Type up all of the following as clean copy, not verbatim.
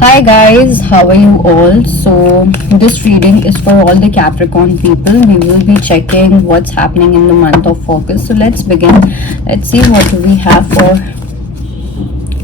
Hi guys, how are you all? So, this reading is for all the Capricorn people. We will be checking what's happening in the month of August. So, let's begin. Let's see what do we have for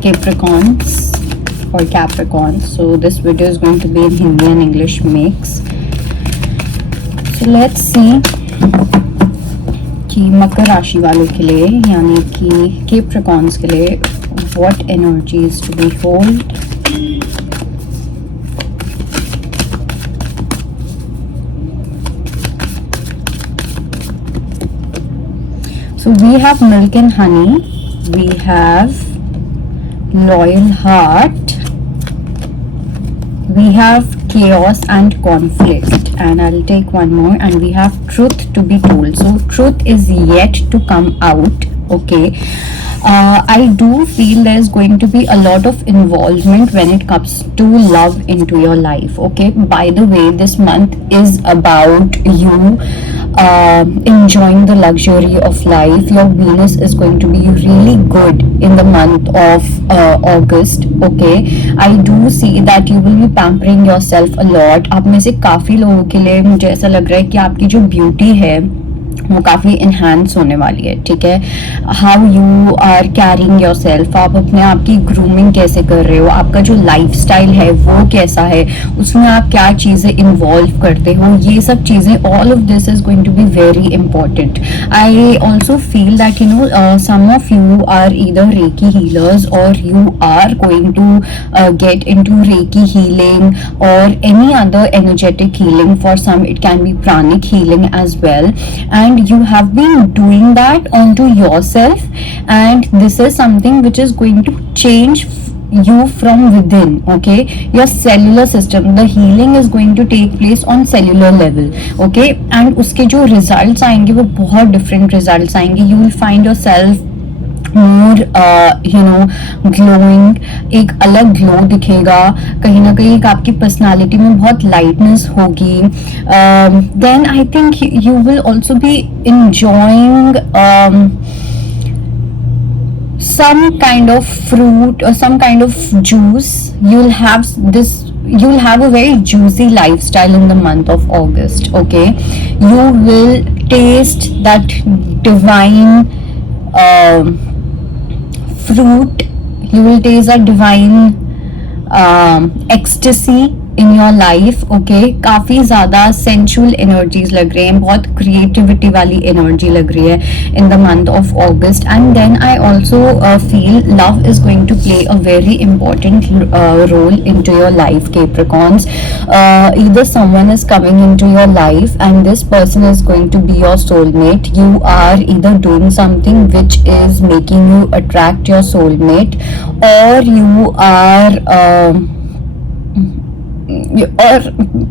Capricorns. So, this video is going to be in Hindi and English mix. So, let's see कि मकर राशि वालों के लिए यानी कि Capricorns के लिए what energies to be hold. So we have milk and honey, we have loyal heart, we have chaos and conflict, and I'll take one more, and we have truth to be told. So truth is yet to come out. Okay, I do feel there's going to be a lot of involvement when it comes to love into your life. Okay, by the way, this month is about you enjoying the luxury of life. Your Venus is going to be really good in the month of August. Okay, I do see that you will be pampering yourself a lot. आप में से काफ़ी लोगों के लिए मुझे ऐसा लग रहा है कि आपकी जो ब्यूटी है वो काफ़ी इन्हांस होने वाली है. ठीक है, how you are carrying yourself, आप अपने आप की ग्रूमिंग कैसे कर रहे हो, आपका जो लाइफ स्टाइल है वो कैसा है, उसमें आप क्या चीज़ें इन्वॉल्व करते हो, ये सब चीज़ें, all of this is going to be very important. I also feel that you know some of you are either reiki healers और you are going to get into reiki healing और any other energetic healing. For some it can be pranic healing as well, and you have been doing that onto yourself, and this is something which is going to change you from within. Okay, your cellular system, the healing is going to take place on cellular level. Okay, and उसके जो results आएंगे वो बहुत different results आएंगे. You will find yourself more glowing, एक अलग glow दिखेगा, कहीं ना कहीं एक आपकी पर्सनालिटी में बहुत लाइटनेस होगी. Then I think you will also be enjoying some kind of fruit or some kind of juice. You'll have a very juicy lifestyle in the month of August. Okay, you will taste that divine fruit, you will taste a divine ecstasy in your life. Okay, काफ़ी ज़्यादा sensual energies लग रहे हैं, बहुत creativity वाली energy लग रही है in the month of August. And then I also feel love is going to play a very important role into your life, Capricorns. Either someone is coming into your life and this person is going to be your soulmate. You are either doing something which is making you attract your soulmate, or you are or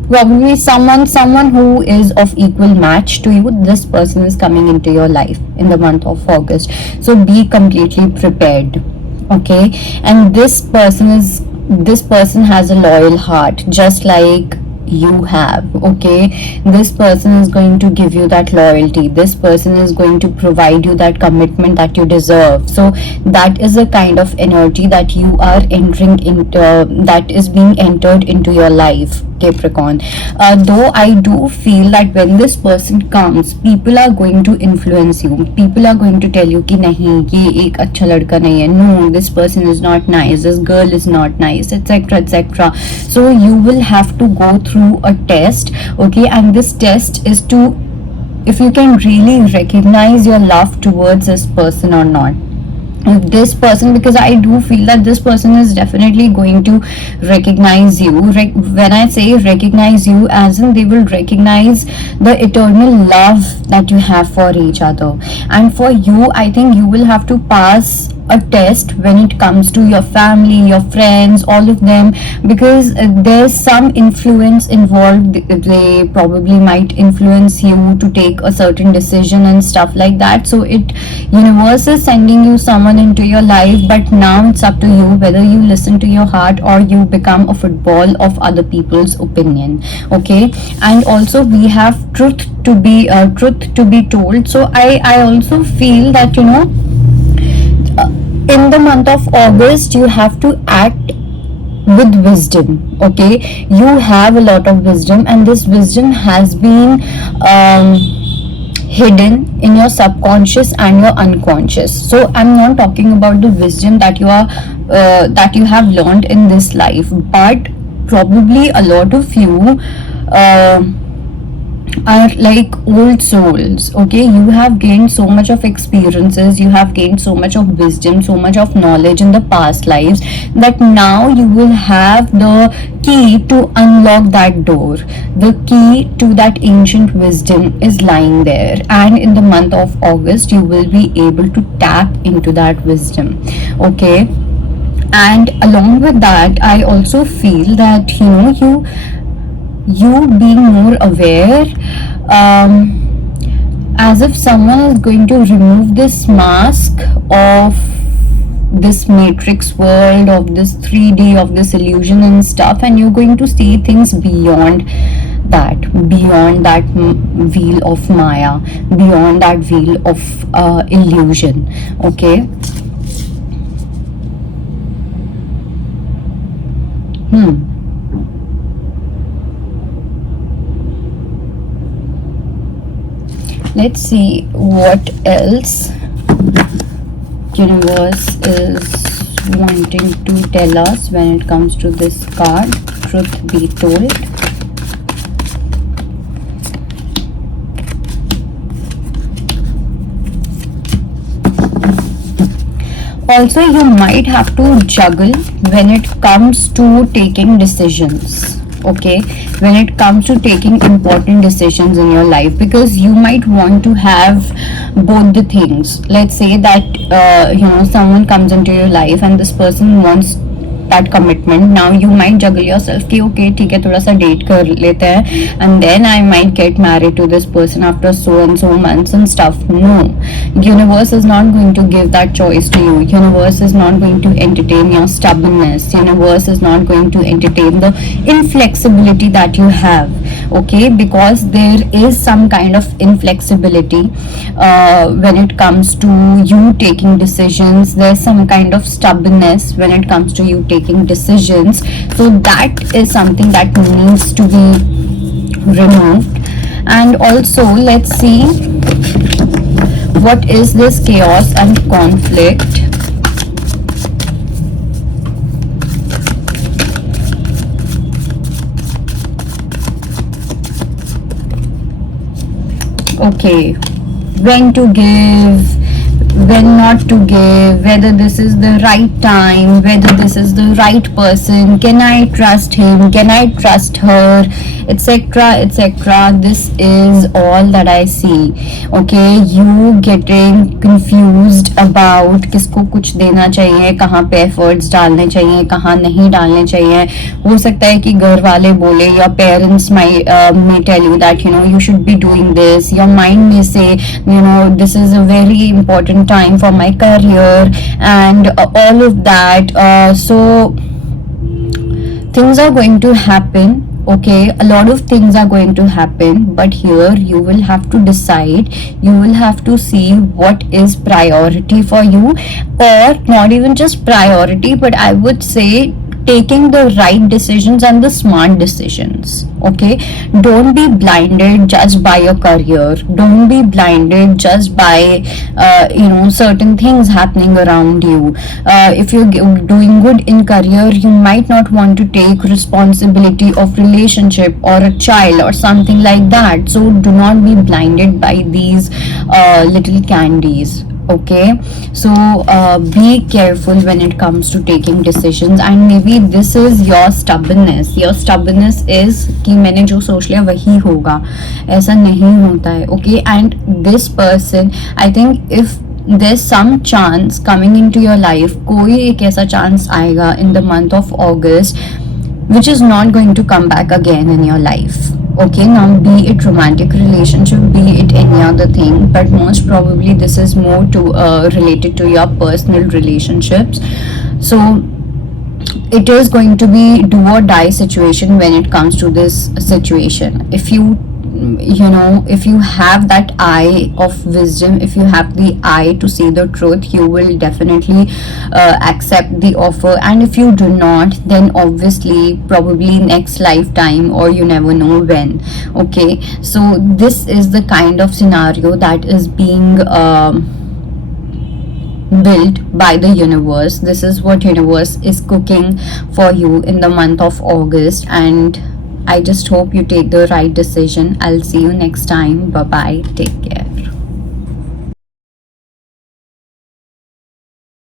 probably someone who is of equal match to you. This person is coming into your life in the month of August, so be completely prepared. Okay, and this person has a loyal heart just like you have. Okay, this person is going to give you that loyalty, this person is going to provide you that commitment that you deserve. So that is a kind of energy that you are entering into, that is being entered into your life, Capricorn. Though I do feel that when this person comes, people are going to influence you, people are going to tell you कि नहीं ये एक अच्छा लड़का नहीं है, no, this person is not nice, this girl is not nice, etc etc. So you will have to go through a test. Okay, and this test is to, if you can really recognize your love towards this person or not. This person, because I do feel that this person is definitely going to recognize you. When I say recognize you, as in they will recognize the eternal love that you have for each other. And for you, I think you will have to pass a test when it comes to your family, your friends, all of them, because there's some influence involved. They probably might influence you to take a certain decision and stuff like that. So universe is sending you someone into your life, but now it's up to you whether you listen to your heart or you become a football of other people's opinion. Okay, and also we have truth to be told. So I also feel that in the month of August you have to act with wisdom. Okay, you have a lot of wisdom, and this wisdom has been hidden in your subconscious and your unconscious. So I'm not talking about the wisdom that you have learned in this life, but probably a lot of you uh, are like old souls. Okay, you have gained so much of experiences, you have gained so much of wisdom, so much of knowledge in the past lives, that now you will have the key to unlock that door. The key to that ancient wisdom is lying there, and in the month of August you will be able to tap into that wisdom. Okay, and along with that, I also feel that you being more aware, as if someone is going to remove this mask of this matrix world, of this 3D, of this illusion and stuff, and you're going to see things beyond that wheel of Maya, beyond that wheel of illusion. Okay. Let's see what else universe is wanting to tell us when it comes to this card, truth be told. Also, you might have to juggle when it comes to taking decisions. Okay, when it comes to taking important decisions in your life, because you might want to have both the things. Let's say that someone comes into your life and this person wants that commitment. Now you might juggle yourself कि okay ठीक है थोड़ा सा date कर लेते हैं and then I might get married to this person after so and so months and stuff. No, universe is not going to give that choice to you. Universe is not going to entertain your stubbornness. Universe is not going to entertain the inflexibility that you have. Okay, because there is some kind of inflexibility when it comes to you taking decisions. There's some kind of stubbornness when it comes to you taking decisions. So that is something that needs to be removed. And also, let's see what is this chaos and conflict. Okay, when to give, when not to give, whether this is the right time, whether this is the right person, can I trust him, can I trust her, etc, etc. This is all that I see. Okay, you getting confused about किसको कुछ देना चाहिए, कहाँ पे efforts डालने चाहिए, कहाँ नहीं डालने चाहिए. हो सकता है कि घर वाले बोले, your parents may tell you that you should be doing this. Your mind may say this is a very important time for my career and all of that. So things are going to happen. Okay, a lot of things are going to happen, but here you will have to decide. You will have to see what is priority for you, or not even just priority, but I would say taking the right decisions and the smart decisions. Okay, don't be blinded just by your career. Don't be blinded just by certain things happening around you. If you're doing good in career, you might not want to take responsibility of relationship or a child or something like that. So do not be blinded by these little candies. Okay, so be careful when it comes to taking decisions. And maybe this is your stubbornness is कि मैंने जो सोच लिया वही होगा, ऐसा नहीं होता है. Okay, and this person, I think if there's some chance coming into your life, कोई एक ऐसा chance आएगा in the month of August which is not going to come back again in your life. Okay, now be it romantic relationship, be it any other thing, but most probably this is more to related to your personal relationships. So it is going to be do or die situation when it comes to this situation. If you you know, if you have that eye of wisdom, if you have the eye to see the truth, you will definitely accept the offer. And if you do not, then obviously probably next lifetime, or you never know when. Okay, so this is the kind of scenario that is being built by the universe. This is what universe is cooking for you in the month of August, and I just hope you take the right decision. I'll see you next time. Bye bye, take care.